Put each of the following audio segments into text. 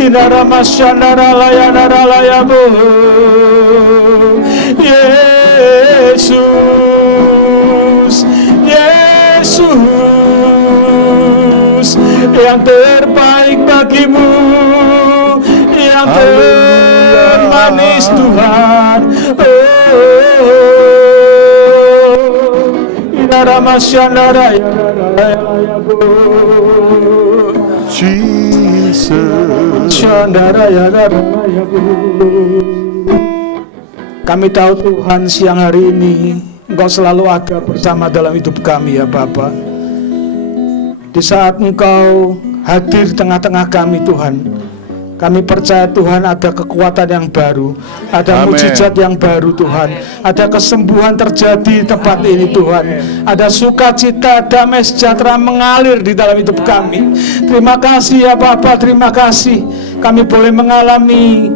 Inara masyandara layanara layabu. Yesus, Yesus, yang terbaik bagimu, yang termanis Tuhan. Inara masyandara layabu. Jesus. Kami tahu Tuhan siang hari ini Engkau selalu ada bersama dalam hidup kami ya Bapa. Di saat Engkau hadir di tengah-tengah kami Tuhan, kami percaya Tuhan ada kekuatan yang baru, ada mujizat yang baru Tuhan, ada kesembuhan terjadi di tempat ini Tuhan, ada sukacita, damai sejahtera mengalir di dalam hidup kami. Terima kasih ya Bapa, terima kasih kami boleh mengalami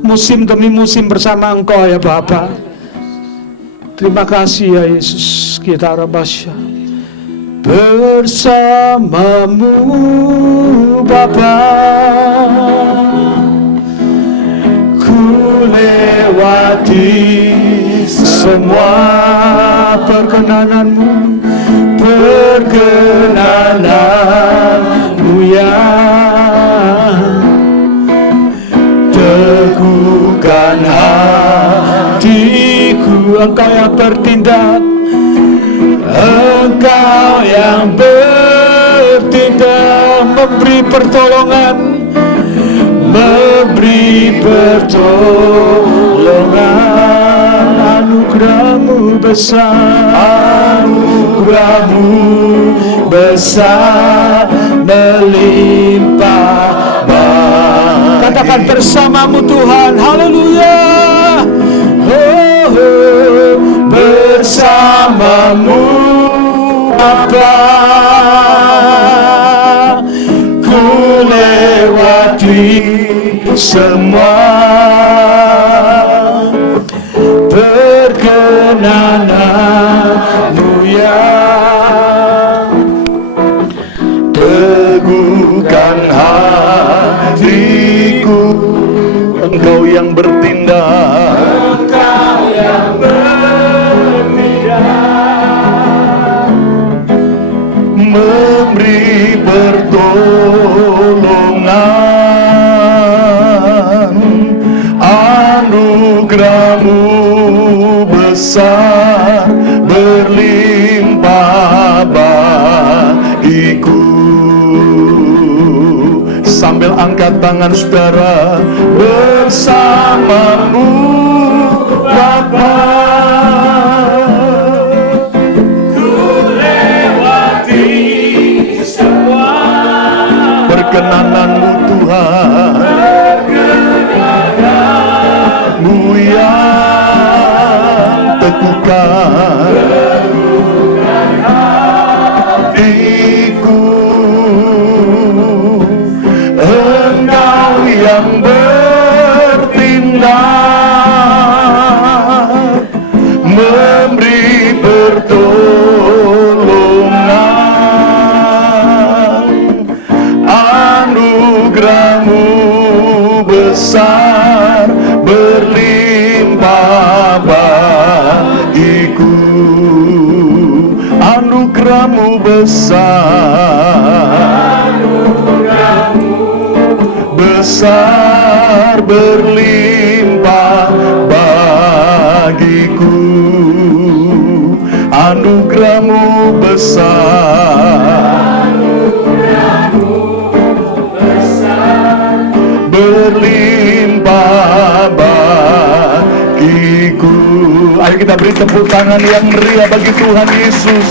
musim demi musim bersama Engkau ya Bapa. Terima kasih ya Yesus, kita rabasya bersamamu Bapa. Lewati semua perkenananmu yang teguhkan hatiku. Engkau yang bertindak, Engkau yang bertindak, memberi pertolongan, memberi pertolongan. Anugerahmu besar, anugerahmu besar, melimpah. Katakan bersamamu Tuhan, haleluya. Oh, oh, bersamamu Bapa. Lewati semua perkenananmu yang teguhkan hatiku. Engkau yang bertindak, Engkau yang bertindak, memberi pertolongan. Anugerahmu besar, berlimpah bagiku. Sambil angkat tangan saudara, bersamamu Bapa. Perkenananmu Tuhan, perkenananmu yang teguhkan hatiku. Engkau yang bertindak, memberi pertolongan. Anugerahmu besar, berlimpah bagiku. Anugerahmu besar, anugerahmu besar, berlimpah bagiku. Anugerahmu besar, berlimpah bagiku. Ayo kita beri tepuk tangan yang meriah bagi Tuhan Yesus.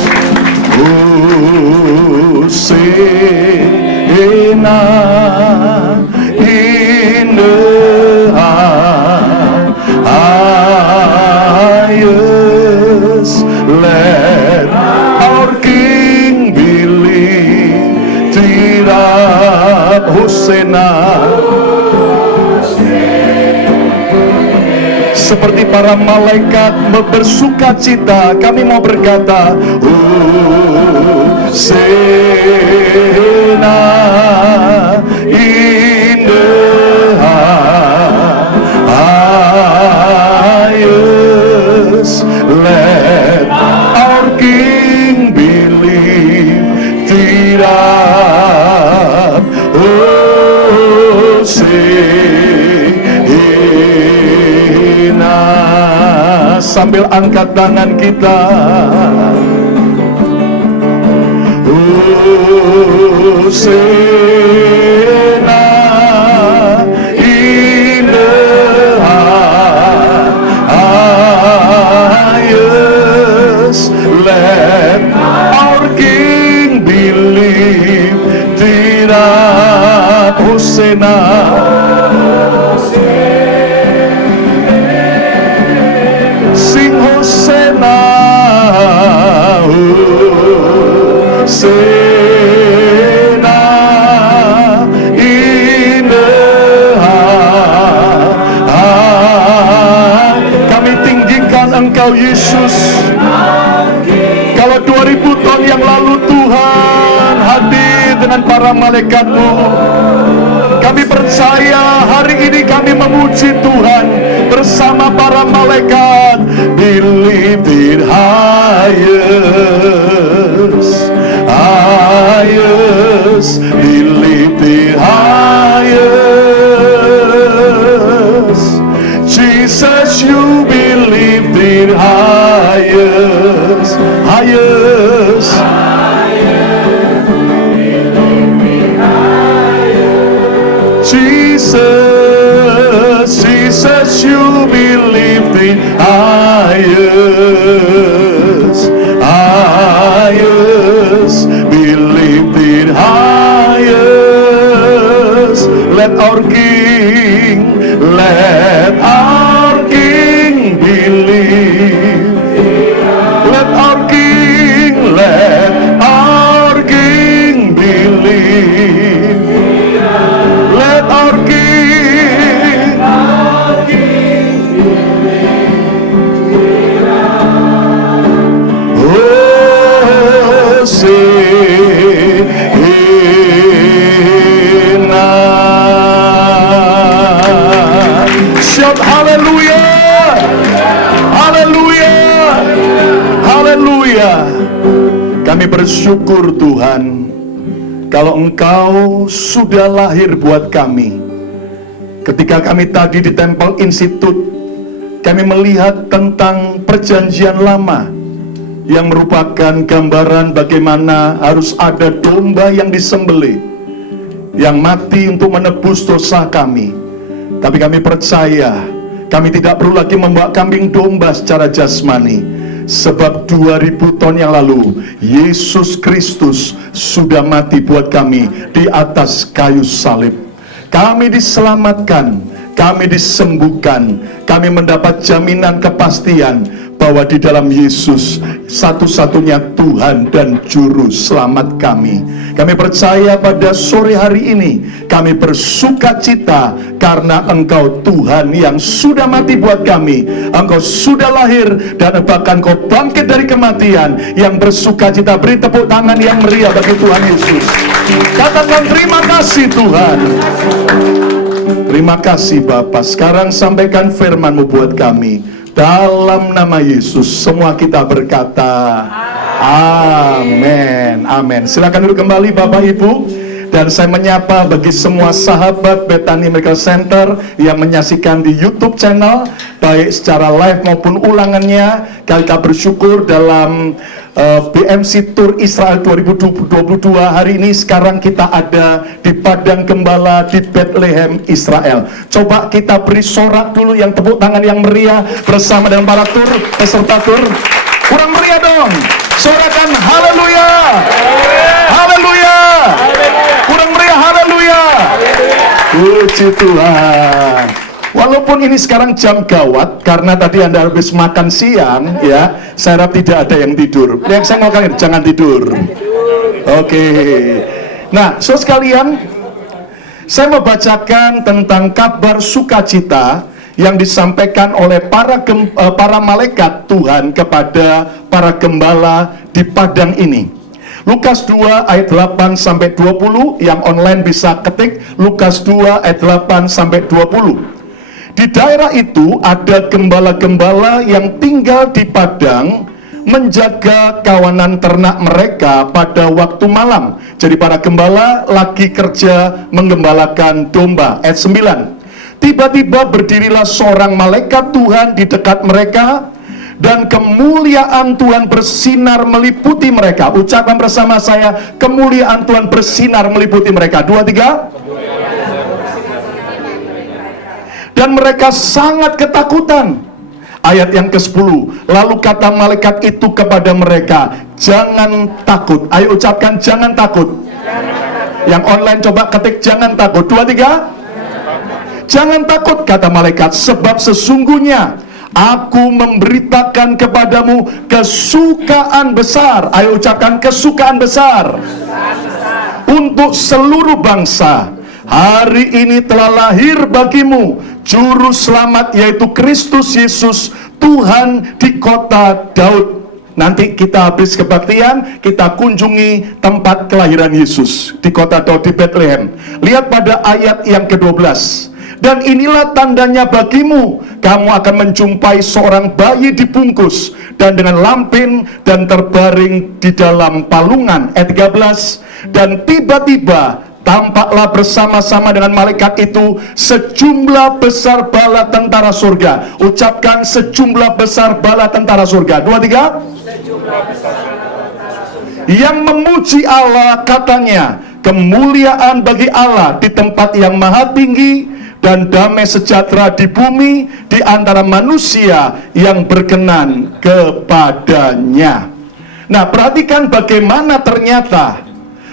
Hosana in the highest, let our King be lifted up. Hosana. Seperti para malaikat bersuka cita, kami mau berkata, Hosana in the sambil angkat tangan kita. Hosana in the highest, let our King be lifted up. Hosana, sing Hosana, Hosana in the high. Kami tinggikan Engkau Yesus. Kalau 2000 tahun yang lalu Tuhan hadir dengan para malaikat-Mu, kami percaya hari ini kami memuji Tuhan bersama para malaikat. Be lifted highest, highest, be lifted highest. Jesus, you be lifted highest, highest. Jesus, Jesus, you be lifted highest, highest, be lifted highest. Let our King, let our King be lifted. Let our King, let our King be lifted. Let our King, shout hallelujah, hallelujah, hallelujah. Kami bersyukur Tuhan, kalau Engkau sudah lahir buat kami. Ketika kami tadi di Temple Institute, kami melihat tentang perjanjian lama yang merupakan gambaran bagaimana harus ada domba yang disembelih, yang mati untuk menebus dosa kami. Tapi kami percaya, kami tidak perlu lagi membawa kambing domba secara jasmani, sebab 2000 tahun yang lalu Yesus Kristus sudah mati buat kami di atas kayu salib. Kami diselamatkan, kami disembuhkan, kami mendapat jaminan kepastian bahwa di dalam Yesus satu-satunya Tuhan dan Juru Selamat kami. Kami percaya pada sore hari ini kami bersuka cita karena Engkau Tuhan yang sudah mati buat kami. Engkau sudah lahir dan bahkan Kau bangkit dari kematian. Yang bersuka cita, beri tepuk tangan yang meriah bagi Tuhan Yesus. Katakan terima kasih Tuhan. Terima kasih Bapa. Sekarang sampaikan firman-Mu buat kami. Dalam nama Yesus semua kita berkata amin, amin. Silakan duduk kembali Bapak Ibu. Dan saya menyapa bagi semua sahabat Bethany Miracle Center yang menyaksikan di YouTube channel, baik secara live maupun ulangannya. Kita bersyukur dalam BMC Tour Israel 2022 hari ini. Sekarang kita ada di Padang Gembala di Bethlehem, Israel. Coba kita beri sorak dulu, yang tepuk tangan yang meriah bersama dengan para peserta tur. Kurang meriah dong. Sorakan haleluya, haleluya. Kurang meriah haleluya. Puji Tuhan. Walaupun ini sekarang jam gawat karena tadi Anda habis makan siang, ya, saya harap tidak ada yang tidur. Yang saya mau kalian jangan tidur. Oke. Nah, saudara sekalian, saya mau bacakan tentang kabar sukacita yang disampaikan oleh para malaikat Tuhan kepada para gembala di padang ini. Lukas 2 ayat 8 sampai 20, yang online bisa ketik Lukas 2 ayat 8 sampai 20. Di daerah itu ada gembala-gembala yang tinggal di padang menjaga kawanan ternak mereka pada waktu malam. Jadi para gembala lagi kerja menggembalakan domba. Ayat 9. Tiba-tiba berdirilah seorang malaikat Tuhan di dekat mereka, dan kemuliaan Tuhan bersinar meliputi mereka. Ucapkan bersama saya, kemuliaan Tuhan bersinar meliputi mereka. 2, 3. Dan mereka sangat ketakutan. Ayat yang ke-10, lalu kata malaikat itu kepada mereka, jangan takut. Ayo ucapkan, jangan takut. Yang online coba ketik, jangan takut. 2, 3. Jangan takut, kata malaikat, sebab sesungguhnya aku memberitakan kepadamu kesukaan besar. Ayo ucapkan, kesukaan besar. Untuk seluruh bangsa. Hari ini telah lahir bagimu Juru Selamat, yaitu Kristus Yesus, Tuhan di kota Daud. Nanti kita habis kebaktian, kita kunjungi tempat kelahiran Yesus di kota Daud di Bethlehem. Lihat pada ayat yang ke-12. Dan inilah tandanya bagimu, kamu akan menjumpai seorang bayi dibungkus dan dengan lampin dan terbaring di dalam palungan. Ayat 13. Dan tiba-tiba tampaklah bersama-sama dengan malaikat itu sejumlah besar bala tentara surga. Ucapkan, sejumlah besar bala tentara surga. 2, 3. Yang memuji Allah, katanya, kemuliaan bagi Allah di tempat yang maha tinggi, dan damai sejahtera di bumi di antara manusia yang berkenan kepadanya. Nah, perhatikan bagaimana ternyata,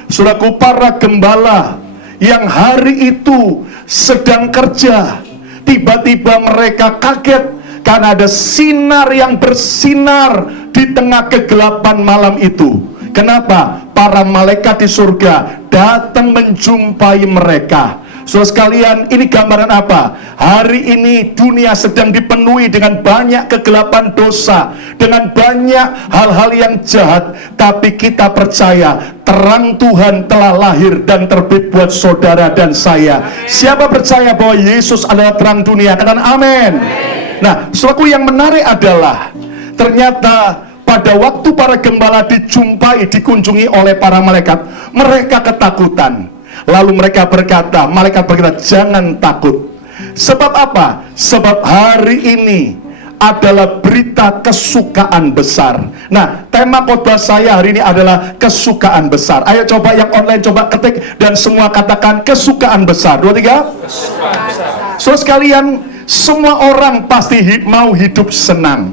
saudaraku, para gembala yang hari itu sedang kerja, tiba-tiba mereka kaget karena ada sinar yang bersinar di tengah kegelapan malam itu. Kenapa? Para malaikat di surga datang menjumpai mereka. Saudara sekalian, ini gambaran apa? Hari ini dunia sedang dipenuhi dengan banyak kegelapan dosa, dengan banyak hal-hal yang jahat. Tapi kita percaya terang Tuhan telah lahir dan terbit buat saudara dan saya. Siapa percaya bahwa Yesus adalah terang dunia? Katakan amin. Nah, suatu yang menarik adalah ternyata pada waktu para gembala dikunjungi oleh para malaikat, mereka ketakutan. Lalu mereka berkata, malaikat berkata, jangan takut. Sebab apa? Sebab hari ini adalah berita kesukaan besar. Nah, tema khotbah saya hari ini adalah kesukaan besar. Ayo coba yang online coba ketik dan semua katakan kesukaan besar. 2, 3. Saudara sekalian, semua orang pasti mau hidup senang.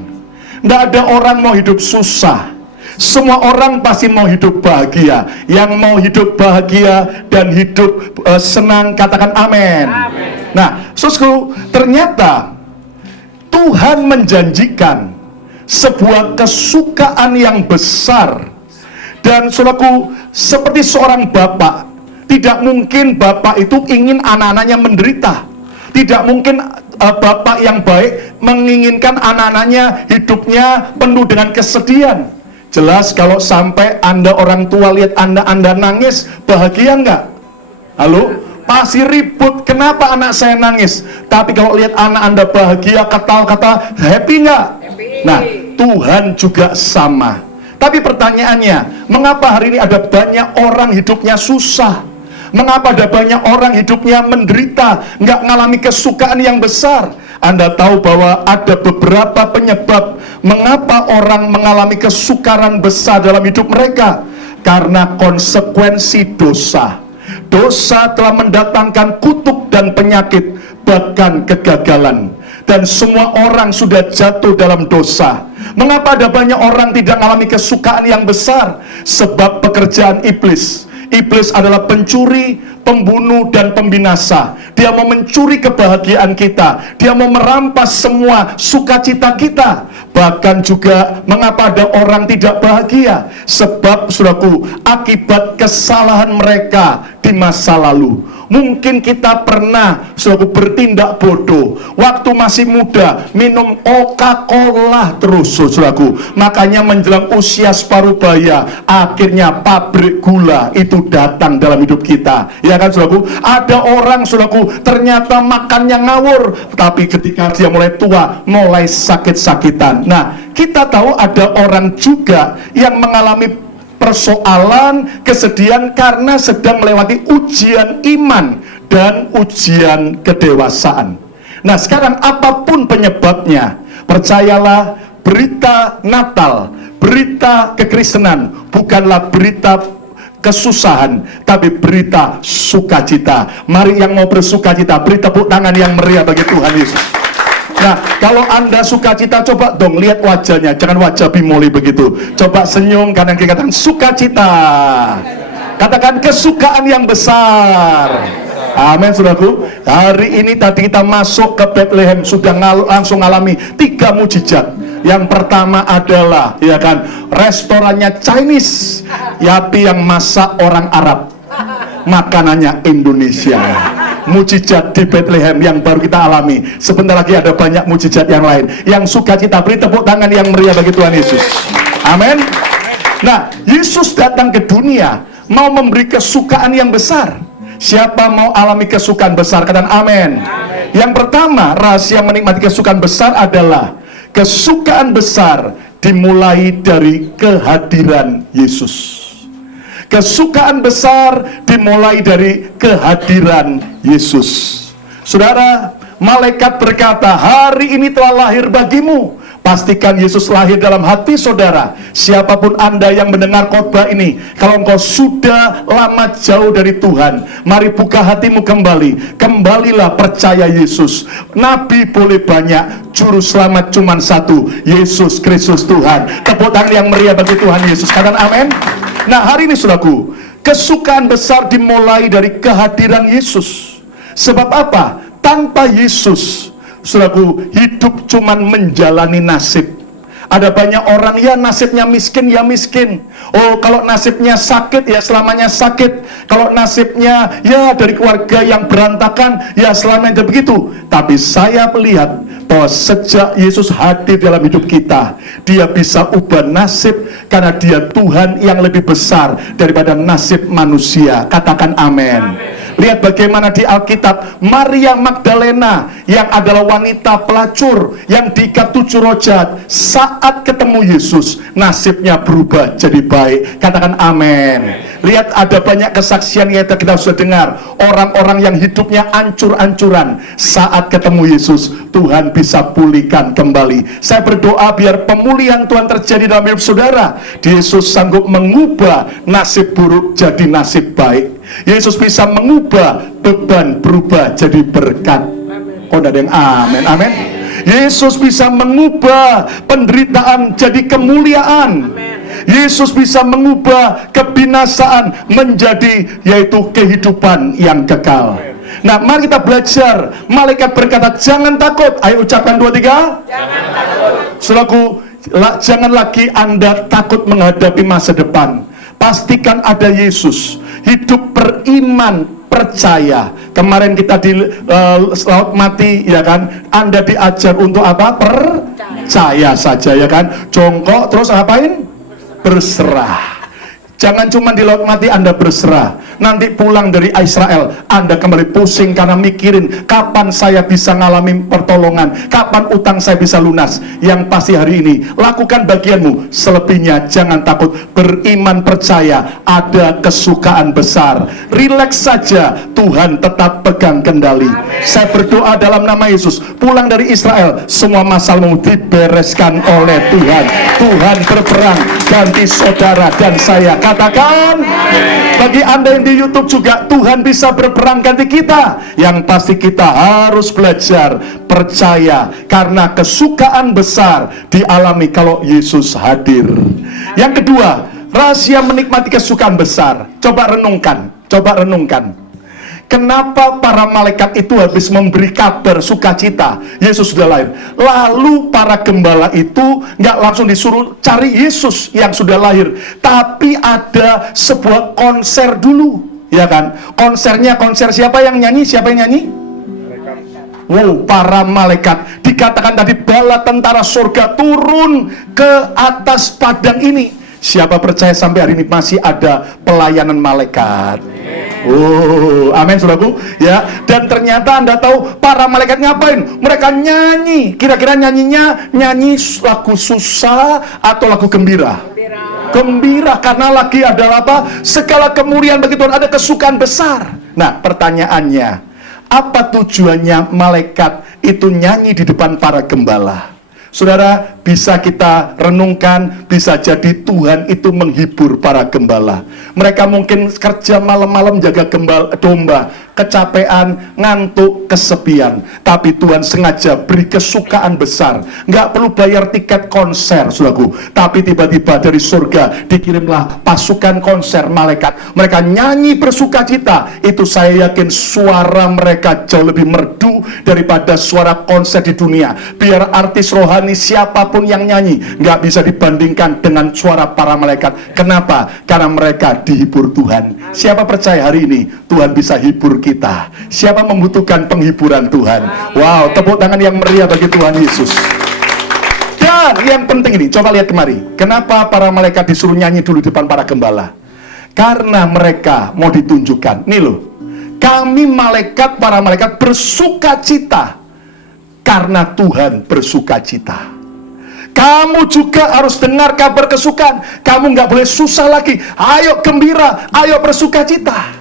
Tidak ada orang mau hidup susah. Semua orang pasti mau hidup bahagia. Yang mau hidup bahagia dan hidup senang, katakan amin. Nah, saudaraku, ternyata Tuhan menjanjikan sebuah kesukaan yang besar. Dan saudaraku, seperti seorang bapak, tidak mungkin bapak itu ingin anak-anaknya menderita. Tidak mungkin bapak yang baik menginginkan anak-anaknya hidupnya penuh dengan kesedihan. Jelas kalau sampai Anda orang tua lihat Anda nangis, bahagia nggak? Halo? Pasti ribut, kenapa anak saya nangis? Tapi kalau lihat anak Anda bahagia, kata-kata, happy nggak? Nah, Tuhan juga sama. Tapi pertanyaannya, mengapa hari ini ada banyak orang hidupnya susah? Mengapa ada banyak orang hidupnya menderita, nggak ngalami kesukaan yang besar? Anda tahu bahwa ada beberapa penyebab mengapa orang mengalami kesukaran besar dalam hidup mereka. Karena konsekuensi dosa. Dosa telah mendatangkan kutuk dan penyakit, bahkan kegagalan. Dan semua orang sudah jatuh dalam dosa. Mengapa ada banyak orang tidak mengalami kesukaan yang besar? Sebab pekerjaan iblis. Iblis adalah pencuri, pembunuh, dan pembinasa. Dia mau mencuri kebahagiaan kita. Dia mau merampas semua sukacita kita. Bahkan juga mengapa ada orang tidak bahagia? Sebab, saudaraku, akibat kesalahan mereka di masa lalu. Mungkin kita pernah, saudaraku, bertindak bodoh. Waktu masih muda, minum Coca-Cola terus, saudaraku. Makanya menjelang usia separuh baya, akhirnya pabrik gula itu datang dalam hidup kita. Ya kan, saudaraku? Ada orang, saudaraku, ternyata makannya ngawur. Tapi ketika dia mulai tua, mulai sakit-sakitan. Nah, kita tahu ada orang juga yang mengalami persoalan, kesedihan karena sedang melewati ujian iman dan ujian kedewasaan. Nah, sekarang apapun penyebabnya, percayalah berita Natal, berita kekristenan bukanlah berita kesusahan, tapi berita sukacita. Mari yang mau bersukacita, beri tepuk tangan yang meriah bagi Tuhan Yesus. Nah, kalau Anda sukacita, coba dong lihat wajahnya, jangan wajah bimoli begitu. Coba senyum, kanan kiri katakan sukacita. Katakan kesukaan yang besar. Amin, saudaraku. Hari ini tadi kita masuk ke Bethlehem, sudah langsung alami 3 mujizat. Yang pertama adalah, ya kan, restorannya Chinese, tapi yang masak orang Arab, makanannya Indonesia. Mujizat di Bethlehem yang baru kita alami. Sebentar lagi ada banyak mujizat yang lain. Yang sukacita, beri tepuk tangan yang meriah bagi Tuhan Yesus. Amin. Nah, Yesus datang ke dunia mau memberi kesukaan yang besar. Siapa mau alami kesukaan besar? Katakan amin. Yang pertama, rahasia menikmati kesukaan besar adalah kesukaan besar dimulai dari kehadiran Yesus. Kesukaan besar dimulai dari kehadiran Yesus. Saudara, malaikat berkata, hari ini telah lahir bagimu. Pastikan Yesus lahir dalam hati saudara. Siapapun Anda yang mendengar khotbah ini, kalau engkau sudah lama jauh dari Tuhan, mari buka hatimu kembali. Kembalilah percaya Yesus. Nabi boleh banyak, juru selamat cuma satu, Yesus Kristus Tuhan. Tepuk tangan yang meriah bagi Tuhan Yesus. Katakan amin. Nah, hari ini saudaraku, kesukaan besar dimulai dari kehadiran Yesus. Sebab apa? Tanpa Yesus, saudaraku, hidup cuman menjalani nasib. Ada banyak orang, ya nasibnya miskin, ya miskin. Oh, kalau nasibnya sakit, ya selamanya sakit. Kalau nasibnya, ya dari keluarga yang berantakan, ya selamanya begitu. Tapi saya melihat bahwa sejak Yesus hadir dalam hidup kita, Dia bisa ubah nasib, karena Dia Tuhan yang lebih besar daripada nasib manusia. Katakan amin. Lihat bagaimana di Alkitab, Maria Magdalena yang adalah wanita pelacur yang diikat 7 rojat, saat ketemu Yesus, nasibnya berubah jadi baik. Katakan amin. Lihat, ada banyak kesaksian yang kita sudah dengar. Orang-orang yang hidupnya ancur-ancuran, saat ketemu Yesus, Tuhan bisa pulihkan kembali. Saya berdoa biar pemulihan Tuhan terjadi dalam hidup saudara. Yesus sanggup mengubah nasib buruk jadi nasib baik. Yesus bisa mengubah beban berubah jadi berkat. Oh, ada yang amin, amin. Yesus bisa mengubah penderitaan jadi kemuliaan. Yesus bisa mengubah kebinasaan menjadi yaitu kehidupan yang kekal. Nah, mari kita belajar. Malaikat berkata, jangan takut. Ayo ucapkan 2, 3. Jangan takut. Saudaraku, jangan lagi Anda takut menghadapi masa depan. Pastikan ada Yesus. Hidup beriman, percaya. Kemarin kita di Laut Mati, ya kan, Anda diajar untuk apa? Percaya saja, ya kan. Jongkok, terus apain? Berserah. Jangan cuma di Laut Mati Anda berserah. Nanti pulang dari Israel, Anda kembali pusing karena mikirin kapan saya bisa ngalami pertolongan, kapan utang saya bisa lunas. Yang pasti hari ini, lakukan bagianmu. Selebihnya jangan takut. Beriman, percaya, ada kesukaan besar. Rileks saja, Tuhan tetap pegang kendali. Saya berdoa dalam nama Yesus, pulang dari Israel, semua masalahmu dibereskan oleh Tuhan. Tuhan berperang, ganti saudara dan saya. Katakan, bagi Anda yang di YouTube juga, Tuhan bisa berperang ganti kita. Yang pasti kita harus belajar percaya, karena kesukaan besar dialami kalau Yesus hadir. Yang kedua, rahasia menikmati kesukaan besar. Coba renungkan, coba renungkan. Kenapa para malaikat itu habis memberi kabar sukacita Yesus sudah lahir, lalu para gembala itu nggak langsung disuruh cari Yesus yang sudah lahir, tapi ada sebuah konser dulu, ya kan? Konsernya konser siapa yang nyanyi? Siapa yang nyanyi? Wow, para malaikat. Dikatakan tadi bala tentara surga turun ke atas padang ini. Siapa percaya sampai hari ini masih ada pelayanan malaikat? Oh, amin saudaraku, ya. Dan ternyata Anda tahu para malaikat ngapain? Mereka nyanyi. Kira-kira nyanyinya nyanyi lagu susah atau lagu gembira? Gembira, karena lagi adalah apa? Segala kemuliaan bagi Tuhan, ada kesukaan besar. Nah, pertanyaannya, apa tujuannya malaikat itu nyanyi di depan para gembala? Saudara, bisa kita renungkan, bisa jadi Tuhan itu menghibur para gembala. Mereka mungkin kerja malam-malam jaga domba, kecapean, ngantuk, kesepian. Tapi Tuhan sengaja beri kesukaan besar. Nggak perlu bayar tiket konser, saudaraku. Tapi tiba-tiba dari surga dikirimlah pasukan konser malaikat. Mereka nyanyi bersukacita. Itu saya yakin suara mereka jauh lebih merdu daripada suara konser di dunia. Biar artis rohani siapapun yang nyanyi, nggak bisa dibandingkan dengan suara para malaikat. Kenapa? Karena mereka dihibur Tuhan. Siapa percaya hari ini Tuhan bisa hibur kita? Siapa membutuhkan penghiburan Tuhan? Wow, tepuk tangan yang meriah bagi Tuhan Yesus. Dan yang penting ini, coba lihat kemari. Kenapa para malaikat disuruh nyanyi dulu di depan para gembala? Karena mereka mau ditunjukkan. Nih loh, kami malaikat, para malaikat bersuka cita karena Tuhan bersuka cita. Kamu juga harus dengar kabar kesukaan. Kamu nggak boleh susah lagi. Ayo gembira, ayo bersuka cita.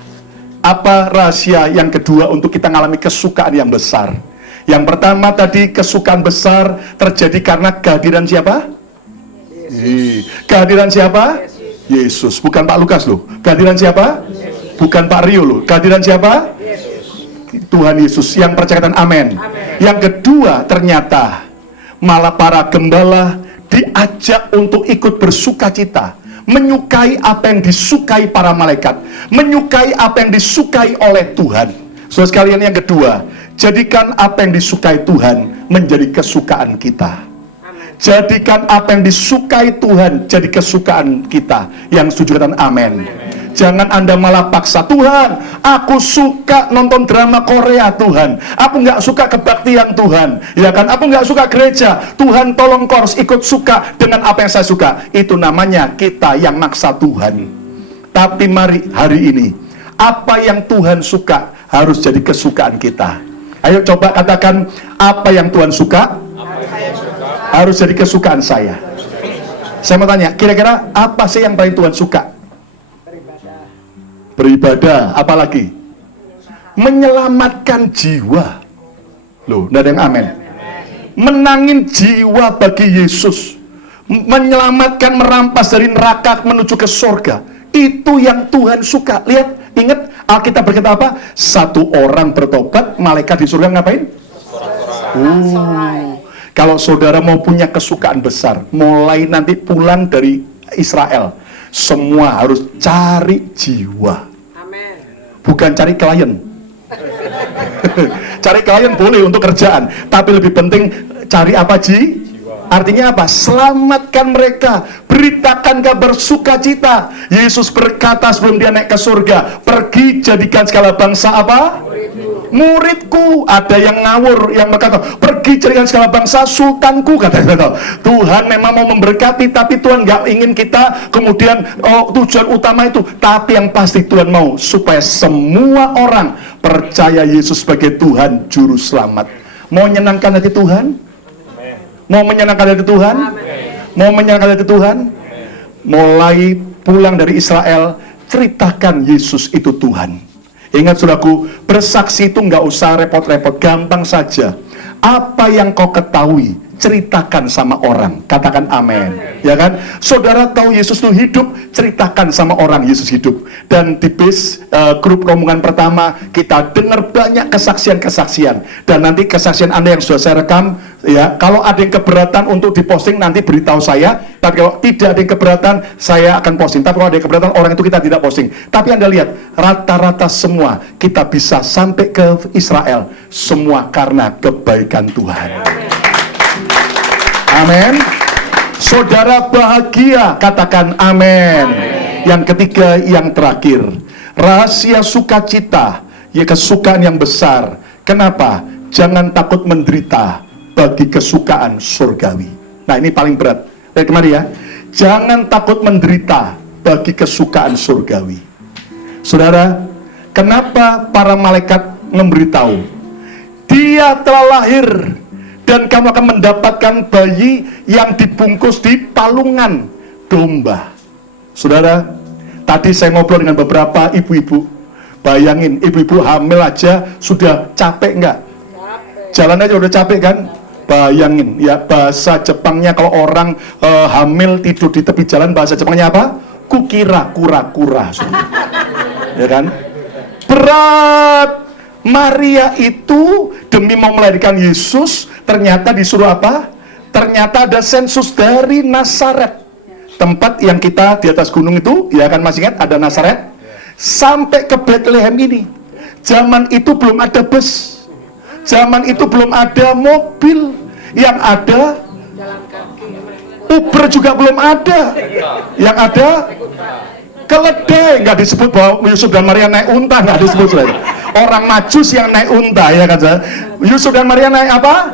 Apa rahasia yang kedua untuk kita mengalami kesukaan yang besar? Yang pertama tadi, kesukaan besar terjadi karena kehadiran siapa? Yesus. Kehadiran siapa? Yesus. Bukan Pak Lukas loh. Kehadiran siapa? Bukan Pak Rio loh. Kehadiran siapa? Tuhan Yesus. Yang percakapan amin. Yang kedua, ternyata malah para gembala diajak untuk ikut bersuka cita, menyukai apa yang disukai para malaikat, menyukai apa yang disukai oleh Tuhan. Saudara sekalian, yang kedua, jadikan apa yang disukai Tuhan menjadi kesukaan kita. Jadikan apa yang disukai Tuhan jadi kesukaan kita. Yang setuju katakan amin. Jangan Anda malah paksa, Tuhan, aku suka nonton drama Korea, Tuhan. Aku nggak suka kebaktian, Tuhan. Ya kan, aku nggak suka gereja. Tuhan, tolong kau harus ikut suka dengan apa yang saya suka. Itu namanya kita yang maksa Tuhan. Tapi mari hari ini, apa yang Tuhan suka harus jadi kesukaan kita. Ayo coba katakan, apa yang Tuhan suka harus jadi kesukaan saya. Saya mau tanya, kira-kira apa sih yang paling Tuhan suka? Beribadah, apalagi menyelamatkan jiwa. Loh, nggak ada yang amin. Menangin jiwa bagi Yesus, menyelamatkan, merampas dari neraka menuju ke surga. Itu yang Tuhan suka. Lihat, ingat Alkitab berkata apa? Satu orang bertobat, malaikat di surga ngapain? Kalau saudara mau punya kesukaan besar, mulai nanti pulang dari Israel, semua harus cari jiwa. Amen. Bukan cari klien. Cari klien boleh untuk kerjaan, tapi lebih penting cari apa, Ji? Artinya apa? Selamatkan mereka, beritakan kabar sukacita. Yesus berkata sebelum dia naik ke surga, pergi jadikan segala bangsa apa? Muridku. Ada yang ngawur, yang berkata, pergi jadikan segala bangsa sultanku, kata Tuhan memang mau memberkati, tapi Tuhan nggak ingin kita kemudian tujuan utama itu. Tapi yang pasti Tuhan mau supaya semua orang percaya Yesus sebagai Tuhan Juru Selamat. Mau menyenangkan hati Tuhan? Mau menyenangkan hati Tuhan? Mau menyenangkan hati Tuhan? Mulai pulang dari Israel, ceritakan Yesus itu Tuhan. Ingat saudaraku, bersaksi itu nggak usah repot-repot, gampang saja. Apa yang kau ketahui, ceritakan sama orang. Katakan amin. Ya kan? Saudara tahu Yesus itu hidup, ceritakan sama orang Yesus hidup. Dan di grup rombongan pertama, kita dengar banyak kesaksian-kesaksian. Dan nanti kesaksian Anda yang sudah saya rekam, ya, kalau ada yang keberatan untuk diposting, nanti beritahu saya. Tapi kalau tidak ada yang keberatan, saya akan posting. Tapi kalau ada yang keberatan, orang itu kita tidak posting. Tapi Anda lihat, rata-rata semua kita bisa sampai ke Israel, semua karena kebaikan Tuhan. Amin. Saudara bahagia, katakan amin. Yang ketiga, yang terakhir, rahasia sukacita, ya kesukaan yang besar. Kenapa? Jangan takut menderita bagi kesukaan surgawi. Nah, ini paling berat. Lihat kemari ya. Jangan takut menderita bagi kesukaan surgawi. Saudara, kenapa para malaikat memberitahu? Dia telah lahir dan kamu akan mendapatkan bayi yang dibungkus di palungan domba. Saudara, tadi saya ngobrol dengan beberapa ibu-ibu. Bayangin, ibu-ibu hamil aja sudah capek nggak? Jalan aja udah capek kan? Bayangin ya, bahasa Jepangnya kalau orang hamil tidur di tepi jalan, bahasa Jepangnya apa? Kukira kura-kura. Ya kan? Berat. Maria itu demi mau melahirkan Yesus, ternyata disuruh apa? Ternyata ada sensus dari Nazaret, tempat yang kita di atas gunung itu, ya kan, masih ingat ada Nazaret, sampai ke Bethlehem ini. Zaman itu belum ada bus, zaman itu belum ada mobil, yang ada Uber juga belum ada, yang ada keledai. Nggak disebut bahwa Yusuf dan Maria naik unta, nggak disebut. Orang Majus yang naik unta, ya kan? Yusuf dan Maria naik apa?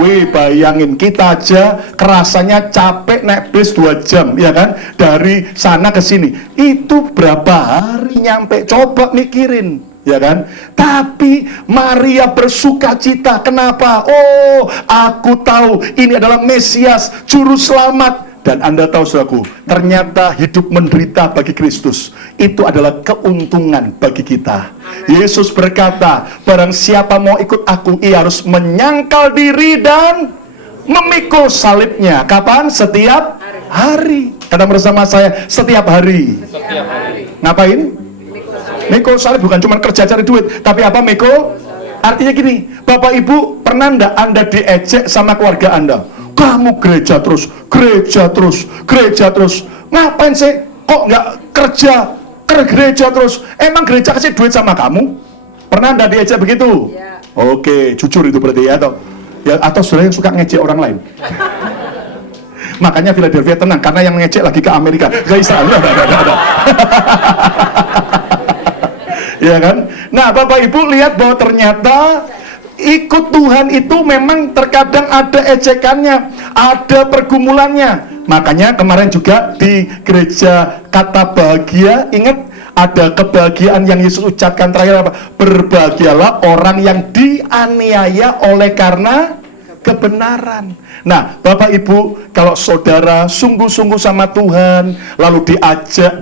Wih, bayangin, kita aja kerasanya capek naik bis 2 jam, ya kan? Dari sana ke sini. Itu berapa hari nyampe? Coba mikirin, ya kan? Tapi Maria bersuka cita. Kenapa? Oh, aku tahu ini adalah Mesias, juru selamat. Dan Anda tahu, saudaraku, ternyata hidup menderita bagi Kristus itu adalah keuntungan bagi kita. Yesus berkata, barang siapa mau ikut aku, ia harus menyangkal diri dan memikul salibnya. Kapan? Setiap hari. Kata bersama saya, setiap hari. Ngapain? Mikul salib. Bukan cuma kerja cari duit, tapi apa mikul? Artinya gini, Bapak Ibu, pernah enggak Anda diejek sama keluarga Anda? Kamu gereja terus, gereja terus, gereja terus. Ngapain sih? Kok nggak kerja, ke gereja terus? Emang gereja kasih duit sama kamu? Pernah Anda diejek begitu? Ya. Oke, jujur itu berarti ya, atau saudara yang suka ngejek orang lain. Makanya Philadelphia tenang, karena yang ngejek lagi ke Amerika, ke Israel. Ya kan? Nah, Bapak Ibu lihat bahwa ternyata ikut Tuhan itu memang terkadang ada ejekannya, ada pergumulannya. Makanya kemarin juga di gereja kata bahagia, ingat ada kebahagiaan yang Yesus ucapkan terakhir apa? Berbahagialah orang yang dianiaya oleh karena kebenaran. Nah, Bapak Ibu, kalau saudara sungguh-sungguh sama Tuhan, lalu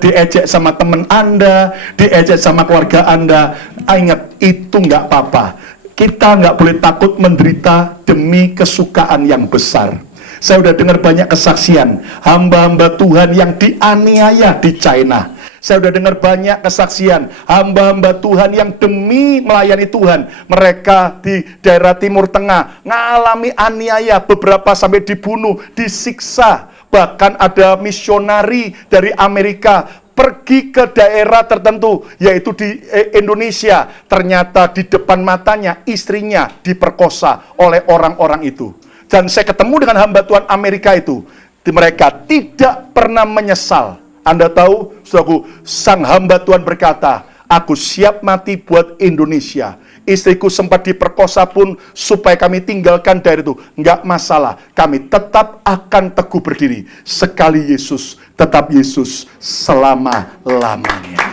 diejek sama teman Anda, diejek sama keluarga Anda, ingat, itu nggak apa-apa. Kita nggak boleh takut menderita demi kesukaan yang besar. Saya udah dengar banyak kesaksian hamba-hamba Tuhan yang dianiaya di China. Saya udah dengar banyak kesaksian hamba-hamba Tuhan yang demi melayani Tuhan, mereka di daerah Timur Tengah ngalami aniaya, beberapa sampai dibunuh, disiksa. Bahkan ada misionari dari Amerika pergi ke daerah tertentu, yaitu di Indonesia. Ternyata di depan matanya istrinya diperkosa oleh orang-orang itu. Dan saya ketemu dengan hamba Tuhan Amerika itu. Mereka tidak pernah menyesal. Anda tahu, saudaraku, sang hamba Tuhan berkata, aku siap mati buat Indonesia. Istriku sempat diperkosa pun supaya kami tinggalkan daerah itu. Enggak masalah, kami tetap akan teguh berdiri. Sekali Yesus, tetap Yesus selama-lamanya.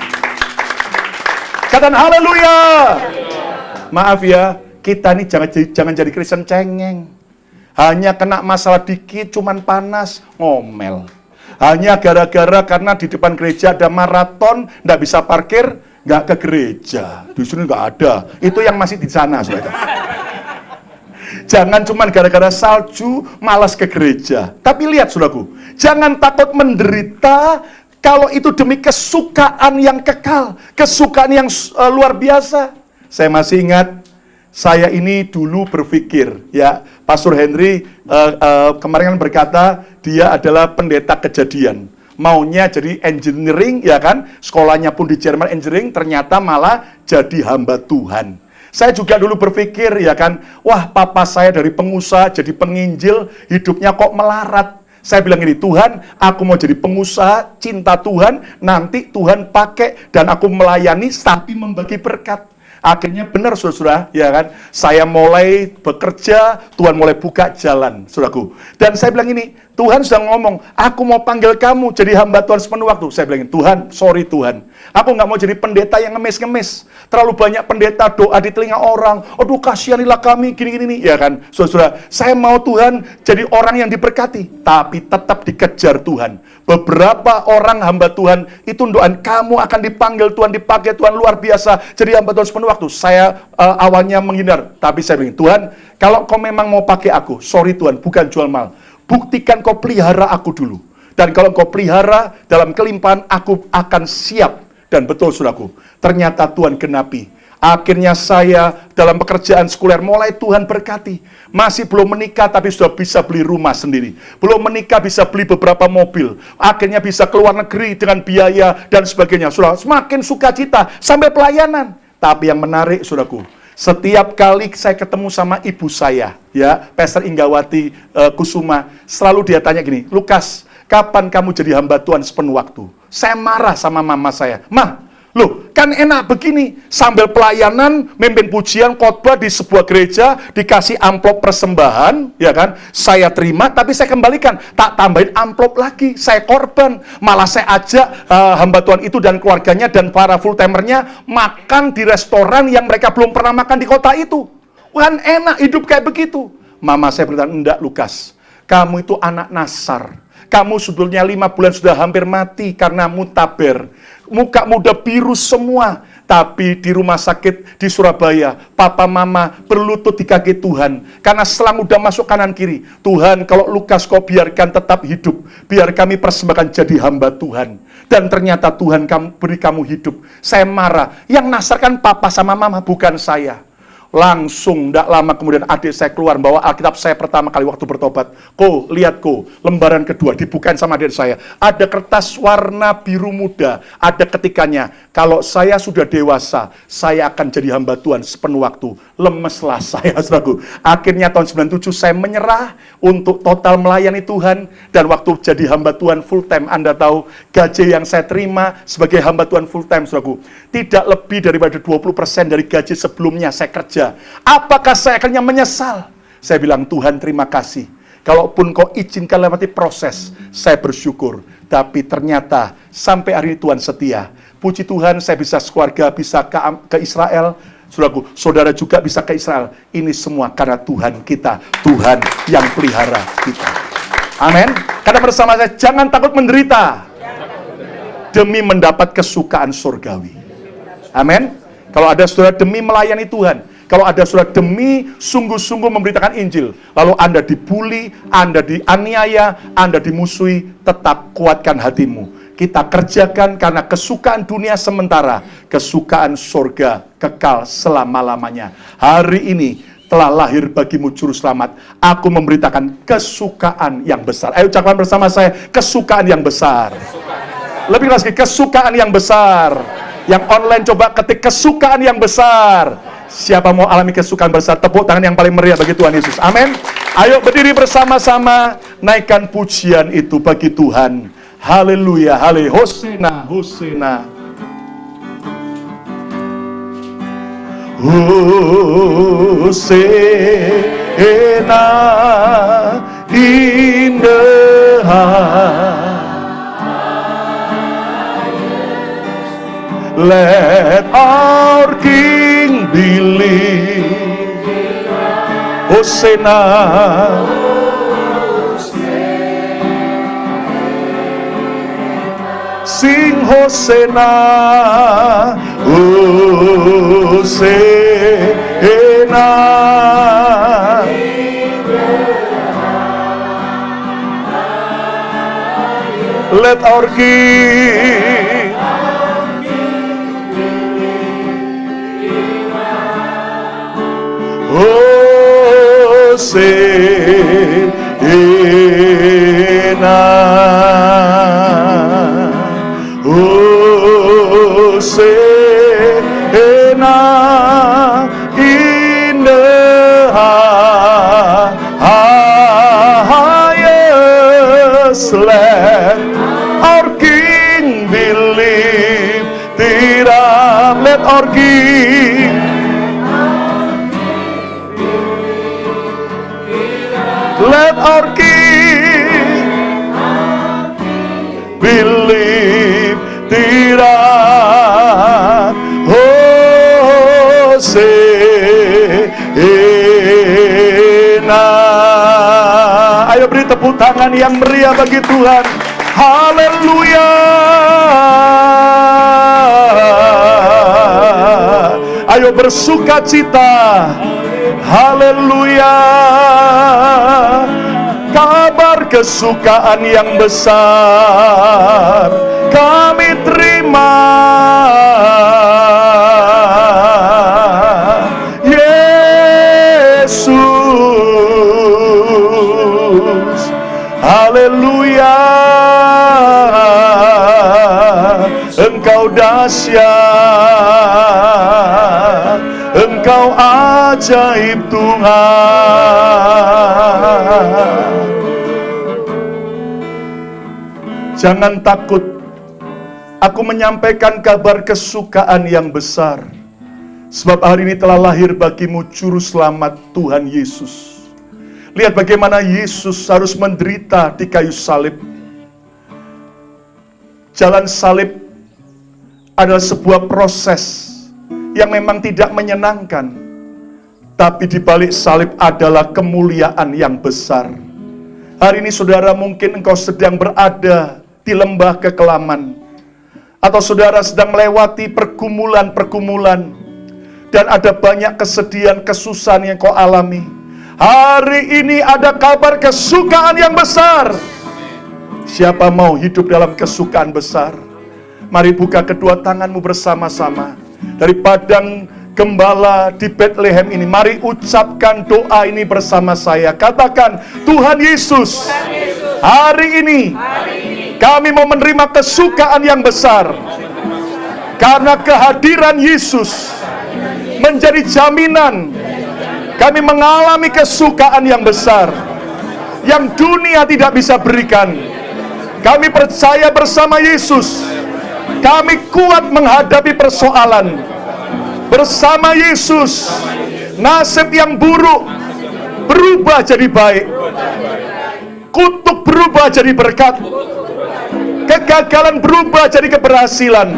Katakan haleluya. Maaf ya, kita ini jangan jadi Kristen cengeng. Hanya kena masalah dikit, cuman panas, ngomel. Hanya gara-gara karena di depan gereja ada maraton, nggak bisa parkir, nggak ke gereja. Di sini nggak ada. Itu yang masih di sana, saudara. Jangan cuma gara-gara salju malas ke gereja. Tapi lihat, saudaraku, jangan takut menderita kalau itu demi kesukaan yang kekal, kesukaan yang luar biasa. Saya masih ingat, saya ini dulu berpikir, ya, Pastor Henry kemarin berkata dia adalah pendeta kejadian. Maunya jadi engineering, ya kan? Sekolahnya pun di Jerman engineering, ternyata malah jadi hamba Tuhan. Saya juga dulu berpikir, ya kan, wah, papa saya dari pengusaha jadi penginjil, hidupnya kok melarat. Saya bilang ini, Tuhan, aku mau jadi pengusaha, cinta Tuhan, nanti Tuhan pakai dan aku melayani tapi membagi berkat. Akhirnya benar, saudara, ya kan? Saya mulai bekerja, Tuhan mulai buka jalan, saudaraku. Dan saya bilang ini, Tuhan sudah ngomong, aku mau panggil kamu jadi hamba Tuhan sepenuh waktu. Saya bilang, Tuhan, sorry Tuhan. Aku nggak mau jadi pendeta yang ngemis-ngemis. Terlalu banyak pendeta doa di telinga orang. Aduh, kasihanilah kami, gini-gini. Ya kan, saudara, saya mau Tuhan jadi orang yang diberkati. Tapi tetap dikejar Tuhan. Beberapa orang hamba Tuhan itu doain, kamu akan dipanggil Tuhan, dipakai Tuhan luar biasa, jadi hamba Tuhan sepenuh waktu. Saya awalnya menghindar, tapi saya bilang, Tuhan, kalau kau memang mau pakai aku, sorry Tuhan, bukan jual mahal. Buktikan kau pelihara aku dulu. Dan kalau kau pelihara dalam kelimpahan, aku akan siap. Dan betul, saudaraku, ternyata Tuhan genapi. Akhirnya saya dalam pekerjaan sekuler mulai Tuhan berkati. Masih belum menikah tapi sudah bisa beli rumah sendiri. Belum menikah bisa beli beberapa mobil. Akhirnya bisa keluar negeri dengan biaya dan sebagainya. Saudara, semakin sukacita sampai pelayanan. Tapi yang menarik, saudaraku, setiap kali saya ketemu sama ibu saya, ya, Pastor Inggawati Kusuma, selalu dia tanya gini, Lukas, kapan kamu jadi hamba Tuhan sepenuh waktu? Saya marah sama mama saya. Mah, loh, kan enak begini, sambil pelayanan, memimpin pujian, khotbah di sebuah gereja, dikasih amplop persembahan, ya kan? Saya terima, tapi saya kembalikan, tak tambahin amplop lagi, saya korban. Malah saya ajak hamba Tuhan itu dan keluarganya dan para full timernya makan di restoran yang mereka belum pernah makan di kota itu. Kan enak hidup kayak begitu. Mama saya berkata, enggak Lukas, kamu itu anak nasar. Kamu sebetulnya 5 bulan sudah hampir mati karena mutaber. Muka muda biru semua. Tapi di rumah sakit di Surabaya, papa mama berlutut di kaki Tuhan. Karena selang udah masuk kanan kiri. Tuhan, kalau Lukas kau biarkan tetap hidup. Biar kami persembahkan jadi hamba Tuhan. Dan ternyata Tuhan beri kamu hidup. Saya marah. Yang nasar kan papa sama mama, bukan saya. Langsung, tidak lama kemudian adik saya keluar bawa Alkitab saya pertama kali waktu bertobat. Lihat lembaran kedua dibukain sama adik saya. Ada kertas warna biru muda. Ada ketikannya, kalau saya sudah dewasa, saya akan jadi hamba Tuhan sepenuh waktu. Lemeslah saya, saudaraku. Akhirnya tahun 97 saya menyerah untuk total melayani Tuhan. Dan waktu jadi hamba Tuhan full time, Anda tahu gaji yang saya terima sebagai hamba Tuhan full time, saudaraku, tidak lebih daripada 20% dari gaji sebelumnya saya kerja. Apakah saya akhirnya menyesal? Saya bilang, Tuhan terima kasih. Kalaupun kau izinkan lewati proses, saya bersyukur. Tapi ternyata sampai hari ini Tuhan setia. Puji Tuhan, saya bisa sekeluarga, bisa ke Israel. Saudaraku, saudara juga bisa ke Israel. Ini semua karena Tuhan kita. Tuhan yang pelihara kita. Amin. Karena bersama saya, jangan takut menderita. Demi mendapat kesukaan surgawi. Amin. Kalau ada saudara demi melayani Tuhan, kalau ada saudara demi sungguh-sungguh memberitakan Injil, lalu Anda dibully, Anda dianiaya, Anda dimusuhi, tetap kuatkan hatimu. Kita kerjakan karena kesukaan dunia sementara, kesukaan surga kekal selama-lamanya. Hari ini telah lahir bagimu juru selamat. Aku memberitakan kesukaan yang besar. Ayo ucapkan bersama saya, kesukaan yang besar. Lebih lagi, kesukaan yang besar. Yang online coba ketik kesukaan yang besar. Siapa mau alami kesukaan besar? Tepuk tangan yang paling meriah bagi Tuhan Yesus. Amin. Ayo berdiri bersama-sama, naikkan pujian itu bagi Tuhan. Haleluya, haleluya. Hosana, hosana. Hosana in the highest. Let our King believe. Hosana. Sing Hosana. Hosana. Let our King. Hosana, Hosana in the highest. Let our King be lifted up. Let our King. Let our King be lifted up. Hosana. Ayo beri tepuk tangan yang meriah bagi Tuhan. Haleluya. Ayo bersukacita. Haleluya. Kabar kesukaan yang besar kami terima. Yesus. Haleluya. Engkau dahsyat, Engkau ajaib Tuhan. Jangan takut, aku menyampaikan kabar kesukaan yang besar. Sebab hari ini telah lahir bagimu Juru Selamat Tuhan Yesus. Lihat bagaimana Yesus harus menderita di kayu salib. Jalan salib adalah sebuah proses yang memang tidak menyenangkan. Tapi di balik salib adalah kemuliaan yang besar. Hari ini saudara, mungkin engkau sedang berada di lembah kekelaman. Atau saudara sedang melewati pergumulan-pergumulan. Dan ada banyak kesedihan, kesusahan yang kau alami. Hari ini ada kabar kesukaan yang besar. Siapa mau hidup dalam kesukaan besar? Mari buka kedua tanganmu bersama-sama. Dari padang gembala di Bethlehem ini, mari ucapkan doa ini bersama saya. Katakan, Tuhan Yesus, hari ini kami mau menerima kesukaan yang besar. Karena kehadiran Yesus menjadi jaminan kami mengalami kesukaan yang besar yang dunia tidak bisa berikan. Kami percaya bersama Yesus, kami kuat menghadapi persoalan. Bersama Yesus, nasib yang buruk berubah jadi baik. Kutuk berubah jadi berkat. Kegagalan berubah jadi keberhasilan.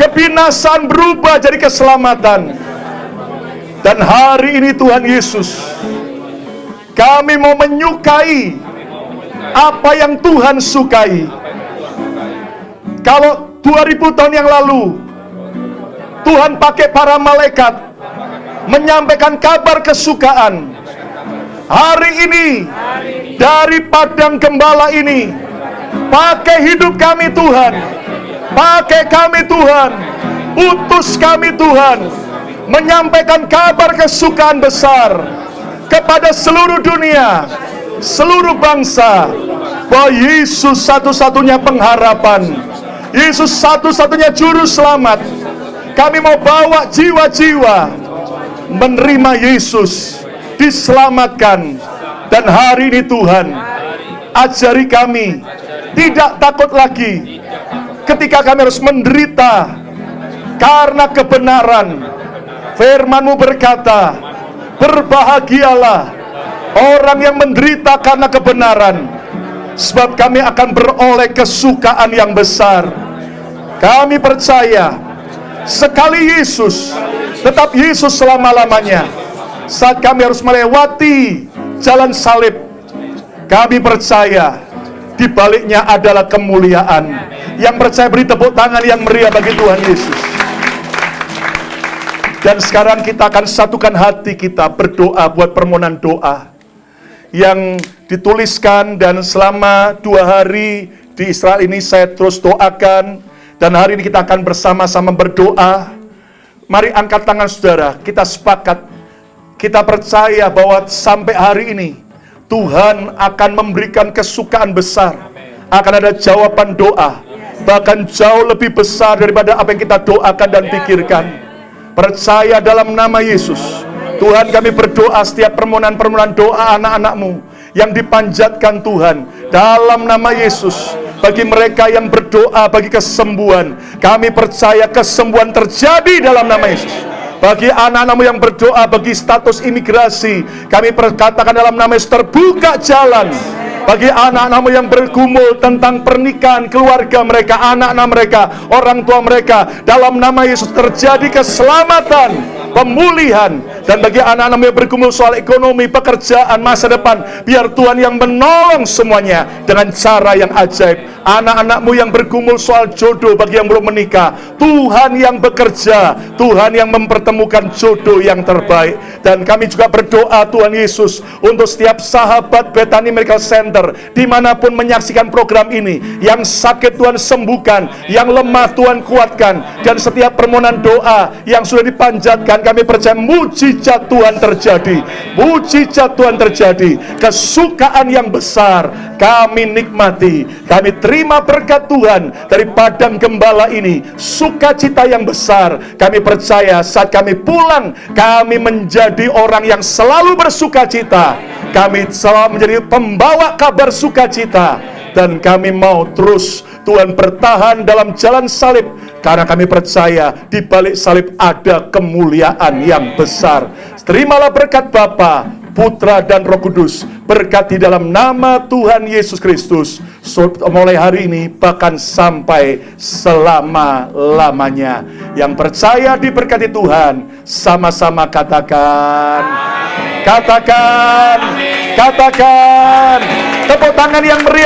Kebinasaan berubah jadi keselamatan. Dan hari ini Tuhan Yesus, kami mau menyukai apa yang Tuhan sukai. Kalau 2000 tahun yang lalu Tuhan pakai para malaikat menyampaikan kabar kesukaan, hari ini dari padang gembala ini pakai hidup kami Tuhan, pakai kami Tuhan, utus kami Tuhan, menyampaikan kabar kesukaan besar kepada seluruh dunia, seluruh bangsa, bahwa Yesus satu-satunya pengharapan, Yesus satu-satunya juru selamat. Kami mau bawa jiwa-jiwa menerima Yesus, diselamatkan. Dan hari ini Tuhan, ajari kami tidak takut lagi ketika kami harus menderita karena kebenaran. Firman-Mu berkata, berbahagialah orang yang menderita karena kebenaran, sebab kami akan beroleh kesukaan yang besar. Kami percaya sekali Yesus, tetap Yesus selama-lamanya. Saat kami harus melewati jalan salib, kami percaya di baliknya adalah kemuliaan. Yang percaya beri tepuk tangan yang meriah bagi Tuhan Yesus. Dan sekarang kita akan satukan hati kita berdoa buat permohonan doa yang dituliskan, dan selama 2 hari di Israel ini saya terus doakan. Dan hari ini kita akan bersama-sama berdoa. Mari angkat tangan saudara, kita sepakat, kita percaya bahwa sampai hari ini Tuhan akan memberikan kesukaan besar. Akan ada jawaban doa, bahkan jauh lebih besar daripada apa yang kita doakan dan pikirkan. Percaya dalam nama Yesus. Tuhan, kami berdoa setiap permohonan-permohonan doa anak-anak-Mu yang dipanjatkan Tuhan dalam nama Yesus. Bagi mereka yang berdoa bagi kesembuhan, kami percaya kesembuhan terjadi dalam nama Yesus. Bagi anak-anak-Mu yang berdoa bagi status imigrasi, kami perkatakan dalam nama Yesus terbuka jalan. Bagi anak-anak-Mu yang bergumul tentang pernikahan, keluarga mereka, anak-anak mereka, orang tua mereka, dalam nama Yesus terjadi keselamatan, pemulihan, Dan bagi anak-anakmu yang bergumul soal ekonomi, pekerjaan, masa depan, biar Tuhan yang menolong semuanya dengan cara yang ajaib. Anak-anakmu yang bergumul soal jodoh bagi yang belum menikah, Tuhan yang bekerja, Tuhan yang mempertemukan jodoh yang terbaik. Dan kami juga berdoa Tuhan Yesus untuk setiap sahabat Bethany Medical Center dimanapun menyaksikan program ini, yang sakit Tuhan sembuhkan, yang lemah Tuhan kuatkan, dan setiap permohonan doa yang sudah dipanjatkan, kami percaya mujizat Tuhan terjadi, mujizat Tuhan terjadi, kesukaan yang besar kami nikmati, kami terima berkat Tuhan dari padang gembala ini, sukacita yang besar. Kami percaya saat kami pulang, kami menjadi orang yang selalu bersukacita, kami selalu menjadi pembawa kabar sukacita, dan kami mau terus Tuhan bertahan dalam jalan salib, karena kami percaya di balik salib ada kemuliaan yang besar. Terimalah berkat Bapa, Putra dan Roh Kudus, berkat di dalam nama Tuhan Yesus Kristus, mulai hari ini bahkan sampai selama-lamanya. Yang percaya diberkati Tuhan, sama-sama katakan, katakan, katakan. Tepuk tangan yang meriah.